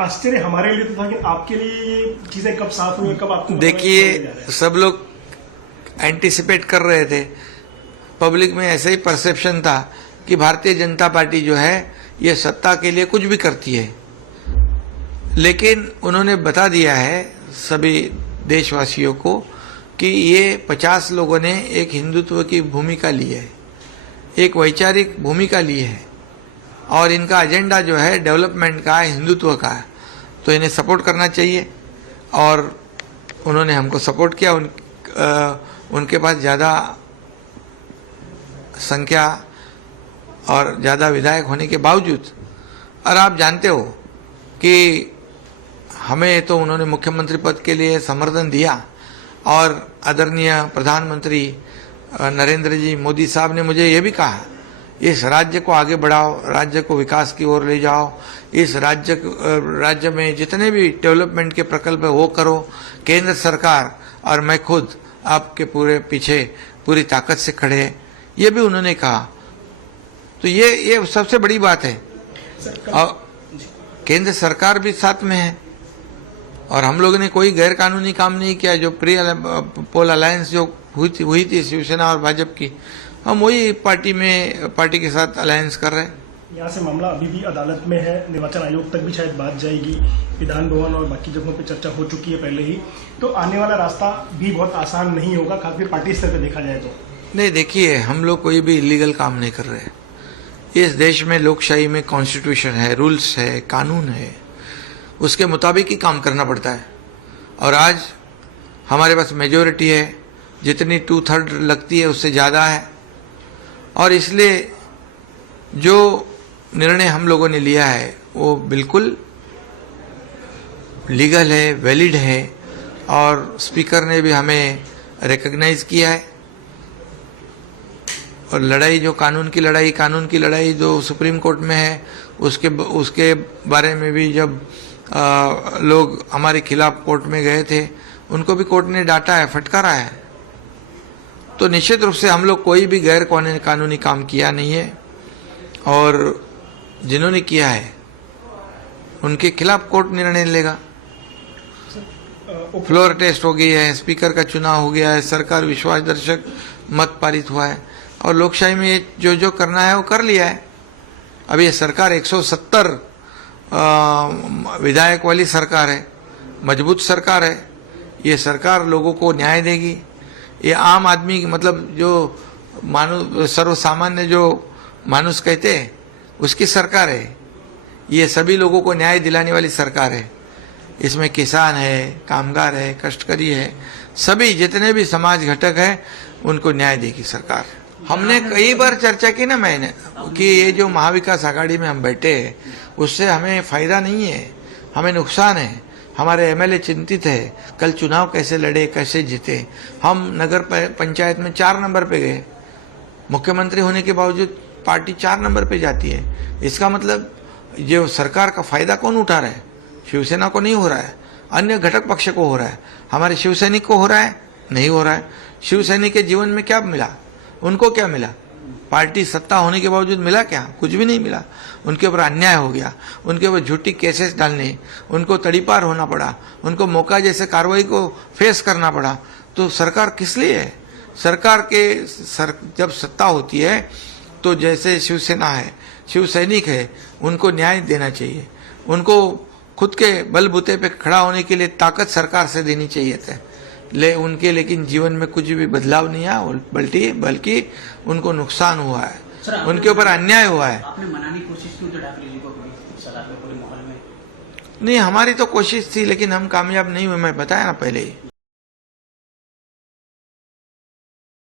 आश्चर्य हमारे लिए तो था कि आपके लिए ये चीजें कब साफ हुई, कब आपको देखिए, सब लोग एंटिसिपेट कर रहे थे, पब्लिक में ऐसा ही परसेप्शन था कि भारतीय जनता पार्टी जो है ये सत्ता के लिए कुछ भी करती है, लेकिन उन्होंने बता दिया है सभी देशवासियों को कि ये 50 लोगों ने एक हिंदुत्व की भूमिका ली है, एक वैचारिक भूमिका ली है, और इनका एजेंडा जो है डेवलपमेंट का है, हिंदुत्व का है, तो इन्हें सपोर्ट करना चाहिए। और उन्होंने हमको सपोर्ट किया। उनके पास ज़्यादा संख्या और ज़्यादा विधायक होने के बावजूद, और आप जानते हो कि हमें तो उन्होंने मुख्यमंत्री पद के लिए समर्थन दिया, और आदरणीय प्रधानमंत्री नरेंद्र जी मोदी साहब ने मुझे ये भी कहा, इस राज्य को आगे बढ़ाओ, राज्य को विकास की ओर ले जाओ, इस राज्य में जितने भी डेवलपमेंट के प्रकल्प है वो करो, केंद्र सरकार और मैं खुद आपके पूरे पीछे पूरी ताकत से खड़े हैं, ये भी उन्होंने कहा। तो ये सबसे बड़ी बात है। और केंद्र सरकार भी साथ में है, और हम लोगों ने कोई गैर कानूनी काम नहीं किया। जो प्री पोल अलायंस जो हुई थी शिवसेना और भाजपा की, हम वही पार्टी के साथ अलायंस कर रहे हैं। यहाँ से मामला अभी भी अदालत में है, निर्वाचन आयोग तक भी शायद बात जाएगी, विधान भवन और बाकी जगहों पे चर्चा हो चुकी है पहले ही, तो आने वाला रास्ता भी बहुत आसान नहीं होगा, खासकर पार्टी स्तर पर देखा जाए तो। नहीं, देखिए, हम लोग कोई भी इलीगल काम नहीं कर रहे। इस देश में लोकशाही में कॉन्स्टिट्यूशन है, रूल्स है, कानून है, उसके मुताबिक ही काम करना पड़ता है। और आज हमारे पास मेजोरिटी है, जितनी 2/3 लगती है उससे ज़्यादा है, और इसलिए जो निर्णय हम लोगों ने लिया है वो बिल्कुल लीगल है, वैलिड है, और स्पीकर ने भी हमें रिकॉग्नाइज किया है। और लड़ाई जो कानून की लड़ाई जो सुप्रीम कोर्ट में है, उसके बारे में भी जब लोग हमारे खिलाफ कोर्ट में गए थे, उनको भी कोर्ट ने डांटा है, फटकारा है। तो निश्चित रूप से हम लोग कोई भी गैर कानूनी काम किया नहीं है, और जिन्होंने किया है उनके खिलाफ कोर्ट निर्णय लेगा। फ्लोर टेस्ट हो गई है, स्पीकर का चुनाव हो गया है, सरकार विश्वासदर्शक मत पारित हुआ है, और लोकशाही में जो करना है वो कर लिया है। अब ये सरकार 170 विधायक वाली सरकार है, मजबूत सरकार है। ये सरकार लोगों को न्याय देगी। ये आम आदमी, मतलब जो सर्वसामान्य जो मानुस कहते हैं, उसकी सरकार है। ये सभी लोगों को न्याय दिलाने वाली सरकार है। इसमें किसान है, कामगार है, कष्टकरी है, सभी जितने भी समाज घटक है उनको न्याय देगी सरकार। हमने कई बार चर्चा की ना मैंने, कि ये जो महाविकास आघाड़ी में हम बैठे हैं उससे हमें फायदा नहीं है, हमें नुकसान है। हमारे एमएलए चिंतित है, कल चुनाव कैसे लड़े, कैसे जीते। हम नगर पंचायत में 4 नंबर पे गए, मुख्यमंत्री होने के बावजूद पार्टी 4 नंबर पे जाती है। इसका मतलब जो सरकार का फायदा कौन उठा रहा है? शिवसेना को नहीं हो रहा है, अन्य घटक पक्ष को हो रहा है। हमारे शिवसैनिक को हो रहा है? नहीं हो रहा है। शिवसैनिक के जीवन में क्या मिला? उनको क्या मिला? पार्टी सत्ता होने के बावजूद मिला क्या? कुछ भी नहीं मिला। उनके ऊपर अन्याय हो गया, उनके ऊपर झूठी केसेस डालने, उनको तड़ीपार होना पड़ा, उनको मौका जैसे कार्रवाई को फेस करना पड़ा। तो सरकार किस लिए है? सरकार के जब सत्ता होती है तो जैसे शिवसेना है, शिवसैनिक है, उनको न्याय देना चाहिए। उनको खुद के बलबूते पे खड़ा होने के लिए ताकत सरकार से देनी चाहिए था। लेकिन जीवन में कुछ भी बदलाव नहीं आया, बल्कि उनको नुकसान हुआ है, उनके ऊपर अन्याय हुआ है। आपने मनाने की कोशिश की तो ठाकरे जी को सलाह में पूरे माहौल में? नहीं, हमारी तो कोशिश थी, लेकिन हम कामयाब नहीं हुए, मैं बताया ना पहले ही।